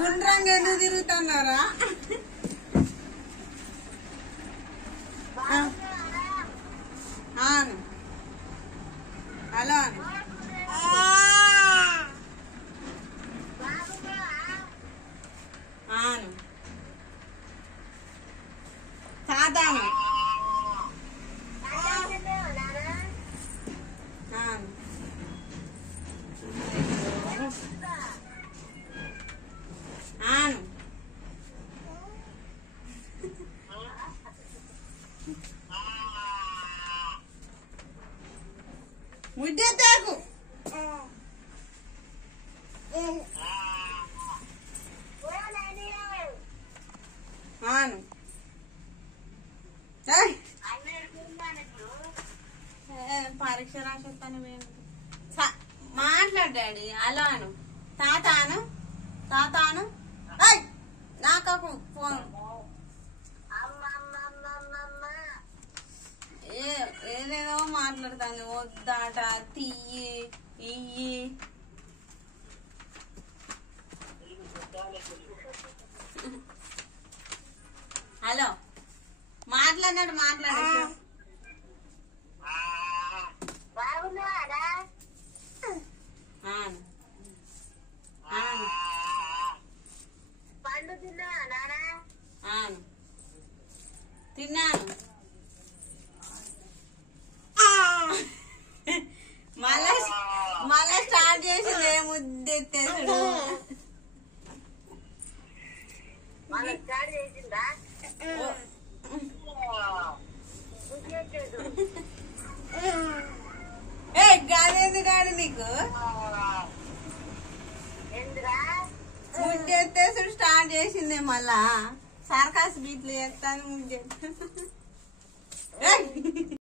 గుండ్రంగా ఎందుకు తిరుగుతున్నారా? అవును హలో అను అవును సాధాను అవును అవును ముద్దే తేకు అవును పరీక్ష రాసేస్తాను మాట్లాడాడి అలా అను తాతాను తాతాను నాకు ఫోన్ ఏదేదో మాట్లాడుతాను వద్దాట తీయి ఇయ్యి హలో మాట్లాడినాడు మాట్లాడే పండు తిన్నా తిన్నాను మళ్ళా స్టార్ట్ చేసింది ఏ ముద్దెత్తేసుడు స్టార్ట్ చేసిందా ఏ గదేందు గాడు నీకు ముద్దెత్తేసుడు స్టార్ట్ చేసిందే మళ్ళా సర్కస్ బీట్లు చేస్తాను ముద్దె